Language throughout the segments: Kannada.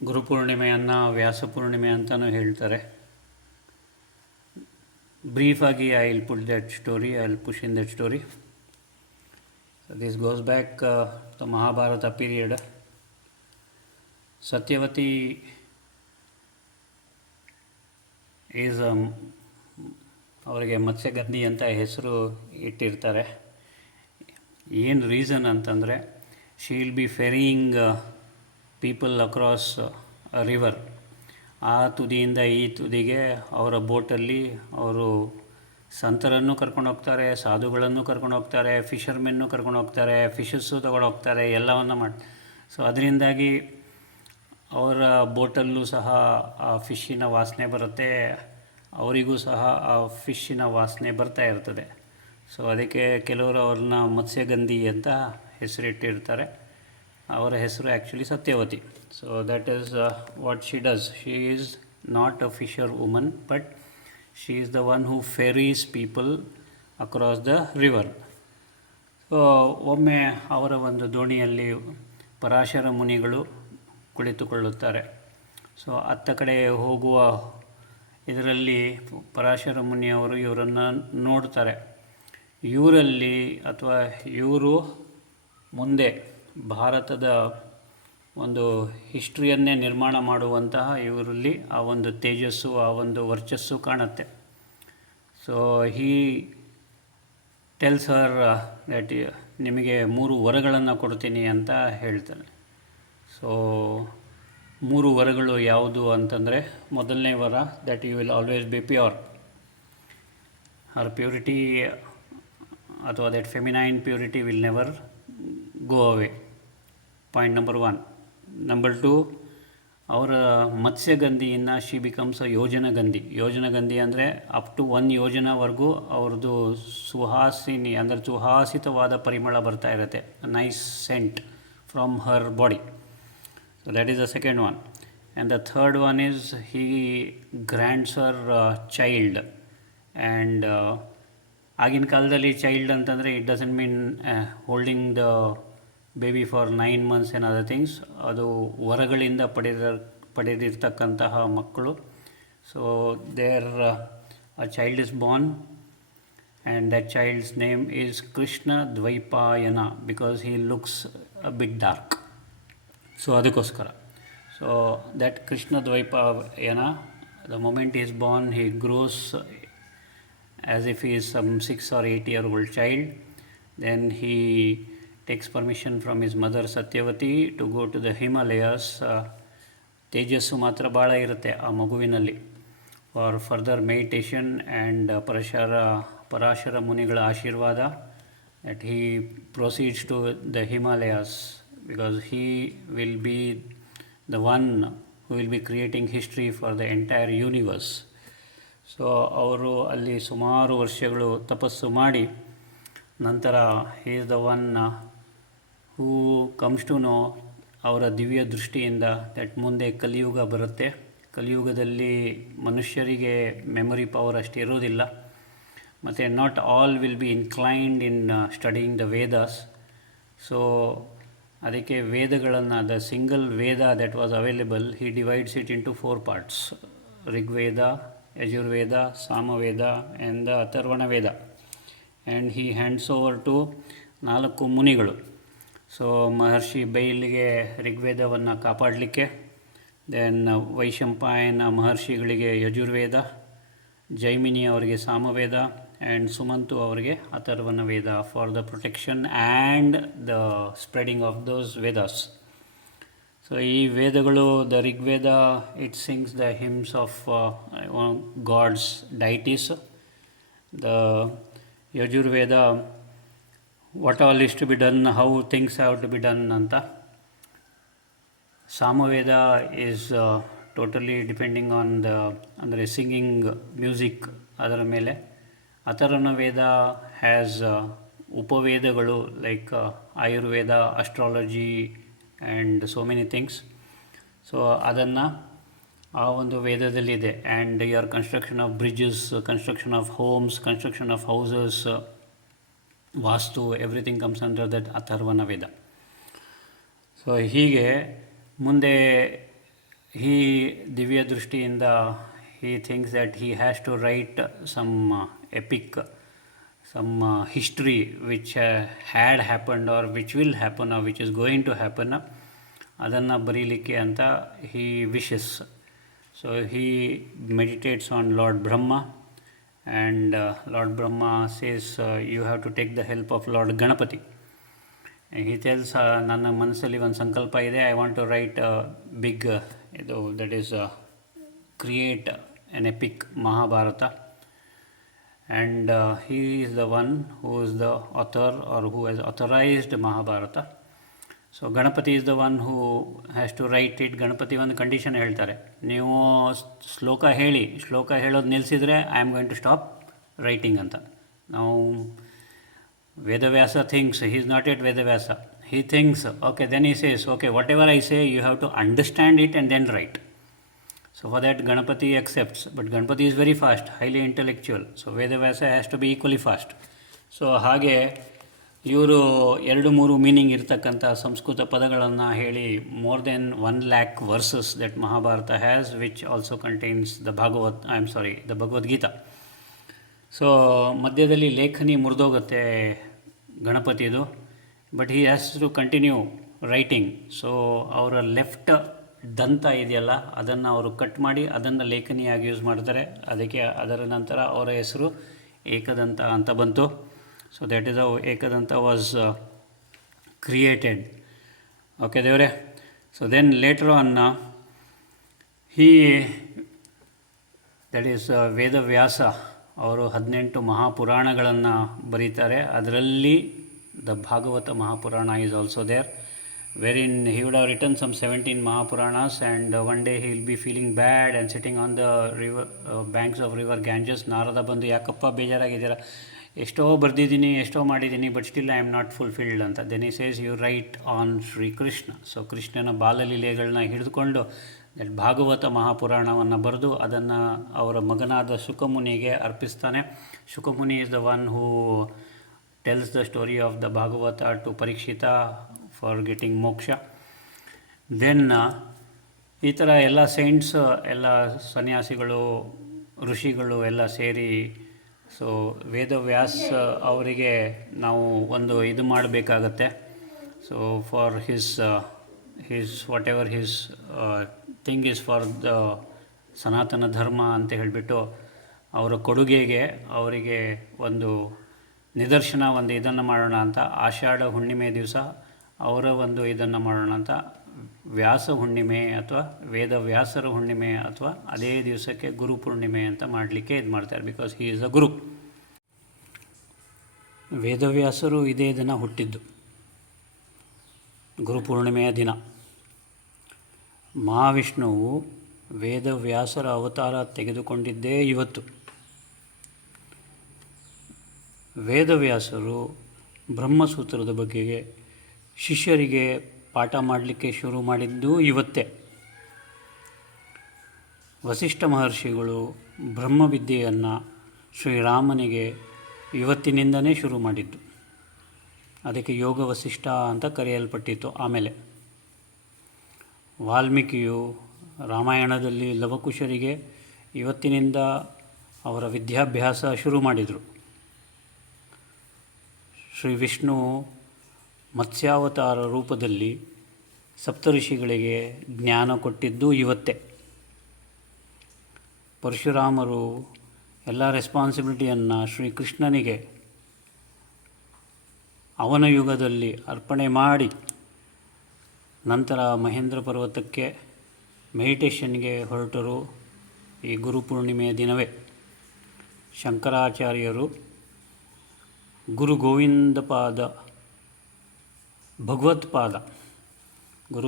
ಗುರುಪೂರ್ಣಿಮೆಯನ್ನು ವ್ಯಾಸಪೂರ್ಣಿಮೆ ಅಂತಲೂ ಹೇಳ್ತಾರೆ. ಬ್ರೀಫಾಗಿ I will put that story, I will push in that story. This goes back the Mahabharata period. Satyavati is ಅವರಿಗೆ ಮತ್ಸ್ಯಗಂಧಿ ಅಂತ ಹೆಸರು ಇಟ್ಟಿರ್ತಾರೆ. ಏನು ರೀಸನ್ ಅಂತಂದರೆ, she will be ferrying people across a river. ಆ ತುದಿಯಿಂದ ಈ ತುದಿಗೆ ಅವರ ಬೋಟಲ್ಲಿ ಅವರು ಸಂತರನ್ನು ಕರ್ಕೊಂಡು ಹೋಗ್ತಾರೆ, ಸಾಧುಗಳನ್ನು ಕರ್ಕೊಂಡು ಹೋಗ್ತಾರೆ, ಫಿಷರ್ಮೆನ್ನು ಕರ್ಕೊಂಡು ಹೋಗ್ತಾರೆ, ಫಿಶಸ್ಸು ತೊಗೊಂಡು ಹೋಗ್ತಾರೆ, ಎಲ್ಲವನ್ನು ಮಾಡಿ. ಸೊ ಅದರಿಂದಾಗಿ ಅವರ ಬೋಟಲ್ಲೂ ಸಹ ಆ ಫಿಶ್ಶಿನ ವಾಸನೆ ಬರುತ್ತೆ, ಅವರಿಗೂ ಸಹ ಆ ಫಿಶ್ಶಿನ ವಾಸನೆ ಬರ್ತಾ ಇರ್ತದೆ. ಸೊ ಅದಕ್ಕೆ ಕೆಲವರು ಅವ್ರನ್ನ ಮತ್ಸ್ಯಗಂಧಿ ಅಂತ ಹೆಸರಿಟ್ಟಿರ್ತಾರೆ. ಅವರ ಹೆಸರು actually Satyavati. So that is what she does. She is not a fisher woman, but she is the one who ferries people across the river. So ಒಮ್ಮೆ ಅವರ ಒಂದು ದೋಣಿಯಲ್ಲಿ ಪರಾಶರ ಮುನಿಗಳು ಕುಳಿತುಕೊಳ್ಳುತ್ತಾರೆ. ಸೊ ಅತ್ತ ಕಡೆ ಹೋಗುವ ಇದರಲ್ಲಿ ಪರಾಶರ ಮುನಿಯವರು ಇವರನ್ನು ನೋಡ್ತಾರೆ. ಇವರಲ್ಲಿ ಅಥವಾ ಇವರು ಮುಂದೆ ಭಾರತದ ಒಂದು ಹಿಸ್ಟ್ರಿಯನ್ನೇ ನಿರ್ಮಾಣ ಮಾಡುವಂತಹ ಇವರಲ್ಲಿ ಆ ಒಂದು ತೇಜಸ್ಸು, ಆ ಒಂದು ವರ್ಚಸ್ಸು ಕಾಣುತ್ತೆ. So he tells Har that ನಿಮಗೆ 3 ವರಗಳನ್ನು ಕೊಡ್ತೀನಿ ಅಂತ ಹೇಳ್ತಾನೆ. ಸೊ 3 ವರಗಳು ಯಾವುದು ಅಂತಂದರೆ, ಮೊದಲನೇ ವರ that you will always be pure. Her purity ಅಥವಾ that feminine purity will never go away. Point number 1. Number 2, ಅವರ ಮತ್ಸ್ಯಗಂಧಿಯಿಂದ ಶಿ ಬಿಕಮ್ಸ್ ಅ ಯೋಜನಗಂಧಿ. ಯೋಜನಗಂಧಿ ಅಂದರೆ ಅಪ್ ಟು 1 ಯೋಜನವರೆಗೂ ಅವ್ರದ್ದು ಸುಹಾಸಿನಿ ಅಂದರೆ ಸುಹಾಸಿತವಾದ ಪರಿಮಳ ಬರ್ತಾ ಇರುತ್ತೆ, nice scent from her body. So that is the second one. And the third one is he grants her child. And ಆಗಿನ ಕಾಲದಲ್ಲಿ ಚೈಲ್ಡ್ ಅಂತಂದರೆ it doesn't mean holding the baby for 9 months and other things. ಅದು ವರಗಳಿಂದ ಪಡೆದಿರ್ತಕ್ಕಂತಹ ಮಕ್ಕಳು. So there a child is born and that child's name is Krishna Dvaipayana, because he looks a bit dark. So ಅದಕ್ಕೋಸ್ಕರ so that Krishna Dvaipayana, the moment is born he grows as if he is some 6 or 8 year old child. Then he takes permission from his mother Satyavati to go to the Himalayas. ತೇಜಸ್ಸು ಮಾತ್ರ ಭಾಳ ಇರುತ್ತೆ ಆ ಮಗುವಿನಲ್ಲಿ, for further meditation and Parashara ಮುನಿಗಳ ಆಶೀರ್ವಾದ, that he proceeds to the Himalayas, because he will be the one who will be creating history for the entire universe. So ಅವರು ಅಲ್ಲಿ ಸುಮಾರು ವರ್ಷಗಳು ತಪಸ್ಸು ಮಾಡಿ ನಂತರ he is the one who comes to know, ಅವರ ದಿವ್ಯ ದೃಷ್ಟಿಯಿಂದ, ದಟ್ ಮುಂದೆ ಕಲಿಯುಗ ಬರುತ್ತೆ. ಕಲಿಯುಗದಲ್ಲಿ ಮನುಷ್ಯರಿಗೆ ಮೆಮೊರಿ ಪವರ್ ಅಷ್ಟು ಇರೋದಿಲ್ಲ, ಮತ್ತು not all will be inclined in studying the Vedas. So ಅದಕ್ಕೆ ವೇದಗಳನ್ನು, the single Veda that was available, he divides it into 4 parts: Rigveda, Yajurveda, Samaveda and the Atharvana Veda. And he hands over to 4 ಮುನಿಗಳು. ಸೊ ಮಹರ್ಷಿ ಬೈಲಿಗೆ ಋಗ್ವೇದವನ್ನು ಕಾಪಾಡಲಿಕ್ಕೆ, ದೆನ್ ವೈಶಂಪಾಯನ ಮಹರ್ಷಿಗಳಿಗೆ ಯಜುರ್ವೇದ, ಜೈಮಿನಿ ಅವರಿಗೆ ಸಾಮವೇದ, ಆ್ಯಂಡ್ ಸುಮಂತು ಅವರಿಗೆ Atharvana Veda, for the protection and the spreading of those Vedas. So ಈ ವೇದಗಳು, the Rigveda it sings the hymns of gods, deities. The Yajurveda what all is to be done, how things have to be done ಅಂತ. Samaveda is totally depending on the, ಅಂದರೆ ಸಿಂಗಿಂಗ್, ಮ್ಯೂಸಿಕ್ ಅದರ ಮೇಲೆ. ಅಥರ್ವಣ ವೇದ ಹ್ಯಾಸ್ ಉಪವೇದಗಳು like Ayurveda, astrology and so many things. So ಅದನ್ನು ಆ ಒಂದು ವೇದದಲ್ಲಿದೆ. And your construction of bridges, construction of homes, construction of houses, Vastu, everything comes under that Atharvana Veda. So ಹೀಗೆ ಮುಂದೆ ದಿವ್ಯ ದೃಷ್ಟಿಯಿಂದ he thinks that he has to write some epic, some history which had happened or which will happen or which is going to happen, ಅದನ್ನು ಬರೀಲಿಕ್ಕೆ ಅಂತ he wishes. So he meditates on Lord Brahma, and Lord Brahma says you have to take the help of Lord Ganapati. And he tells ನನ್ನ ಮನಸ್ಸಲ್ಲಿ ಒಂದು ಸಂಕಲ್ಪ ಇದೆ, I want to write a big that is create an epic Mahabharata, and he is the one who is the author or who has authorized Mahabharata. So Ganapati is the one who has to write it. Ganapati ಒಂದು ಕಂಡೀಷನ್ ಹೇಳ್ತಾರೆ, ನೀವು ಶ್ಲೋಕ ಹೇಳೋದು ನಿಲ್ಲಿಸಿದರೆ I am going to stop writing ಅಂತ. ನಾವು Vedavyasa thinks he is not at Vedavyasa, he thinks okay, then he says okay, whatever I say you have to understand it and then write. So for that Ganapati accepts, but Ganapati is very fast, highly intellectual. So Vedavyasa has to be equally fast. So ಹಾಗೆ ಇವರು 2-3 ಮೀನಿಂಗ್ ಇರ್ತಕ್ಕಂಥ ಸಂಸ್ಕೃತ ಪದಗಳನ್ನು ಹೇಳಿ more than 1,00,000 verses that Mahabharata has, which also contains the Bhagavadgita. So ಮಧ್ಯದಲ್ಲಿ ಲೇಖನಿ ಮುರಿದೋಗುತ್ತೆ ಗಣಪತಿದು, but he has to continue writing. So ಅವರ ಲೆಫ್ಟ್ ದಂತ ಇದೆಯಲ್ಲ ಅದನ್ನು ಅವರು ಕಟ್ ಮಾಡಿ ಅದನ್ನು ಲೇಖನಿಯಾಗಿ ಯೂಸ್ ಮಾಡ್ತಾರೆ. ಅದರ ನಂತರ ಅವರ ಹೆಸರು ಏಕದಂತ ಅಂತ ಬಂತು. So that is how Ekadanta was created. Okay, devare. So then later on that is Vedavyasa ಅವರು 18 ಮಹಾಪುರಾಣಗಳನ್ನು ಬರೀತಾರೆ. ಅದರಲ್ಲಿ the Bhagavata Mahapurana is also there, wherein he would have written some 17 Mahapuranas, and one day he will be feeling bad and sitting on the river banks of river Ganges. Narada ಬಂದು ಯಾಕಪ್ಪ ಬೇಜಾರಾಗಿದ್ದೀರಾ, ಎಷ್ಟೋ ಬರೆದಿದ್ದೀನಿ, ಎಷ್ಟೋ ಮಾಡಿದ್ದೀನಿ, but still I am not fulfilled ಅಂತ. Then he says you write on Shri Krishna. So ಕೃಷ್ಣನ ಬಾಲಲೀಲೆಗಳನ್ನ ಹಿಡಿದುಕೊಂಡು ದಟ್ ಭಾಗವತ ಮಹಾಪುರಾಣವನ್ನು ಬರೆದು ಅದನ್ನು ಅವರ ಮಗನಾದ ಶುಕಮುನಿಗೆ ಅರ್ಪಿಸ್ತಾನೆ. Shukamuni is the one who tells the story of the Bhagavata to Parikshita for getting moksha. Then ಈ ಥರ ಎಲ್ಲ ಸೈಂಟ್ಸ್, ಎಲ್ಲ ಸನ್ಯಾಸಿಗಳು, ಋಷಿಗಳು ಎಲ್ಲ ಸೇರಿ ಸೊ ವೇದವ್ಯಾಸ ಅವರಿಗೆ ನಾವು ಒಂದು ಇದು ಮಾಡಬೇಕಾಗತ್ತೆ. So for his what ever his thing is for the ಸನಾತನ ಧರ್ಮ ಅಂತ ಹೇಳಿಬಿಟ್ಟು ಅವರ ಕೊಡುಗೆಗೆ ಅವರಿಗೆ ಒಂದು ನಿದರ್ಶನ, ಒಂದು ಇದನ್ನು ಮಾಡೋಣ ಅಂತ ಆಷಾಢ ಹುಣ್ಣಿಮೆ ದಿವಸ ಅವರ ಒಂದು ಇದನ್ನು ಮಾಡೋಣ ಅಂತ ವ್ಯಾಸ ಹುಣ್ಣಿಮೆ ಅಥವಾ ವೇದವ್ಯಾಸರ ಹುಣ್ಣಿಮೆ ಅಥವಾ ಅದೇ ದಿವಸಕ್ಕೆ ಗುರು ಪೂರ್ಣಿಮೆ ಅಂತ ಮಾಡಲಿಕ್ಕೆ ಇದು ಮಾಡ್ತಾರೆ, ಬಿಕಾಸ್ ಹಿ ಈಸ್ ಅ ಗುರು. ವೇದವ್ಯಾಸರು ಇದೇ ದಿನ ಹುಟ್ಟಿದ್ದು, ಗುರುಪೂರ್ಣಿಮೆಯ ದಿನ. ಮಹಾವಿಷ್ಣುವು ವೇದವ್ಯಾಸರ ಅವತಾರ ತೆಗೆದುಕೊಂಡಿದ್ದೇ ಇವತ್ತು. ವೇದವ್ಯಾಸರು ಬ್ರಹ್ಮಸೂತ್ರದ ಬಗೆಗೆ ಶಿಷ್ಯರಿಗೆ ಪಾಠ ಮಾಡಲಿಕ್ಕೆ ಶುರು ಮಾಡಿದ್ದು ಇವತ್ತೇ. ವಸಿಷ್ಠ ಮಹರ್ಷಿಗಳು ಬ್ರಹ್ಮವಿದ್ಯೆಯನ್ನು ಶ್ರೀರಾಮನಿಗೆ ಇವತ್ತಿನಿಂದನೇ ಶುರು ಮಾಡಿದ್ದು. ಅದಕ್ಕೆ ಯೋಗ ವಸಿಷ್ಠ ಅಂತ ಕರೆಯಲ್ಪಟ್ಟಿತ್ತು. ಆಮೇಲೆ ವಾಲ್ಮೀಕಿಯು ರಾಮಾಯಣದಲ್ಲಿ ಲವಕುಶರಿಗೆ ಇವತ್ತಿನಿಂದ ಅವರ ವಿದ್ಯಾಭ್ಯಾಸ ಶುರು ಮಾಡಿದರು. ಶ್ರೀ ವಿಷ್ಣು ಮತ್ಸ್ಯಾವತಾರ ರೂಪದಲ್ಲಿ ಸಪ್ತಋಷಿಗಳಿಗೆ ಜ್ಞಾನ ಕೊಟ್ಟಿದ್ದು ಇವತ್ತೇ. ಪರಶುರಾಮರು ಎಲ್ಲ ರೆಸ್ಪಾನ್ಸಿಬಿಲಿಟಿಯನ್ನು ಶ್ರೀಕೃಷ್ಣನಿಗೆ ಅವನ ಯುಗದಲ್ಲಿ ಅರ್ಪಣೆ ಮಾಡಿ ನಂತರ ಮಹೇಂದ್ರ ಪರ್ವತಕ್ಕೆ ಮೆಡಿಟೇಷನ್ಗೆ ಹೊರಟರು ಈ ಗುರುಪೂರ್ಣಿಮೆಯ ದಿನವೇ. ಶಂಕರಾಚಾರ್ಯರು ಗುರು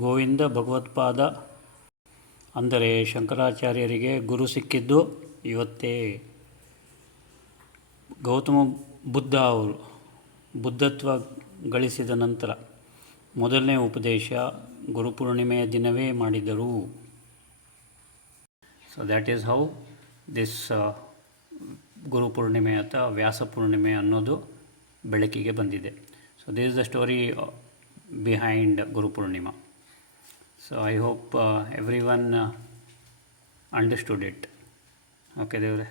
ಗೋವಿಂದ ಭಗವತ್ಪಾದ ಅಂದರೆ ಶಂಕರಾಚಾರ್ಯರಿಗೆ ಗುರು ಸಿಕ್ಕಿದ್ದು ಇವತ್ತೇ. ಗೌತಮ ಬುದ್ಧ ಅವರು ಬುದ್ಧತ್ವ ಗಳಿಸಿದ ನಂತರ ಮೊದಲನೇ ಉಪದೇಶ ಗುರುಪೂರ್ಣಿಮೆಯ ದಿನವೇ ಮಾಡಿದರು. So that is how this Guru Purnima ಅಥವಾ ವ್ಯಾಸಪೂರ್ಣಿಮೆ ಅನ್ನೋದು ಬೆಳಕಿಗೆ ಬಂದಿದೆ. So this is the story behind Guru Purnima. So I hope every one understood it. Okay ದೇವ್ರೆ.